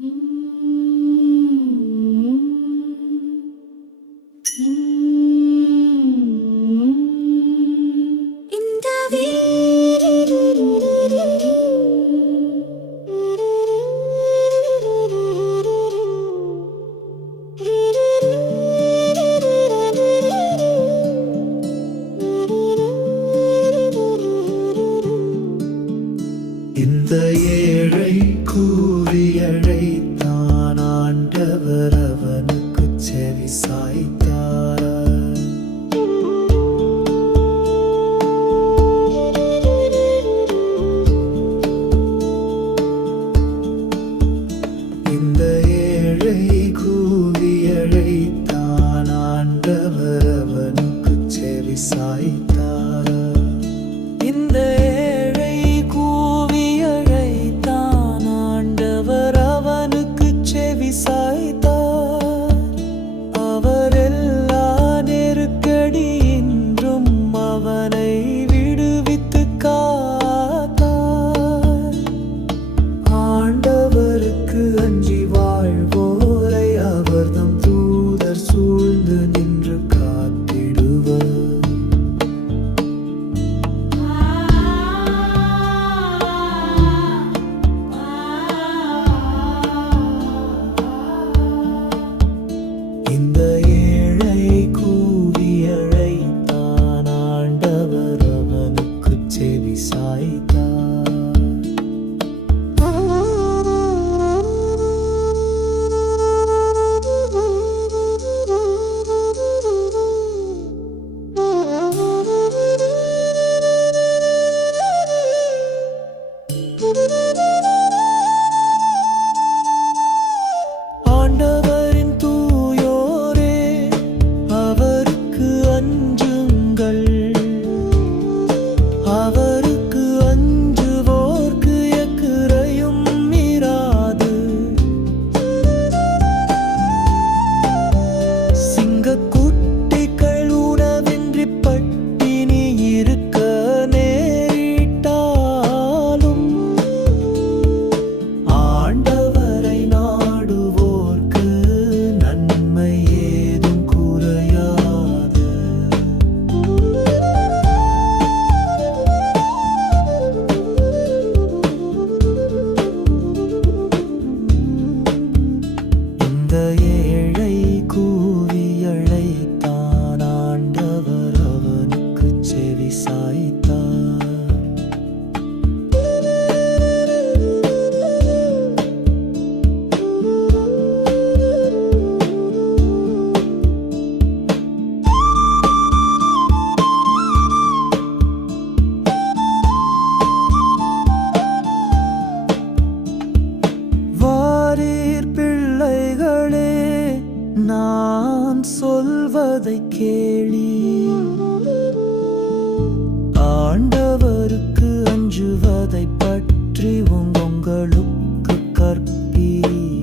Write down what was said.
இந்த ஏழை கூறியழைத்தான் ஆண்டவர் அவனுக்கு செவி சாய்த்தார். இந்த ஏழை கூறியழைத்தான் ஆண்டவர் அவனுக்கு செவி சாய்த்தார். இந்த அவர் எல்லா நெருக்கடியின்றும் அவனை விடுவித்து காத்தார். ஆண்டவருக்கு அஞ்சி வாழ்வோரை அவர்தம் தூதர் சூழ்ந்து நின்று காத்திடுவர். இந்த ஏழை கூவியழைத்தான் ஆண்டவர் அவனுக்கு செவி சாய்த்தார். ஆண்டவரின் தூயோரே அவருக்கு அஞ்சுங்கள். அவருக்கு அஞ்சுவோர்க்கு எக்குறையும் இராது. சிங்கக்குட்டிகள் உணவின்றி பட்டினி இருக்க நேரிட்டாலும் ஆண்டவரை நாடுவோர்க்கு நன்மை ஏதும் குறையாது. இந்த ஏழை கூவியழைத்தான் ஆண்டவர் அவனுக்கு செவி சாய்த்தார். வாரீர் பிள்ளைகளே, நான் சொல்வதை கேளீர். ஆண்டவருக்கு அஞ்சுவதை பற்றி உங்களுக்கு கற்பீர்.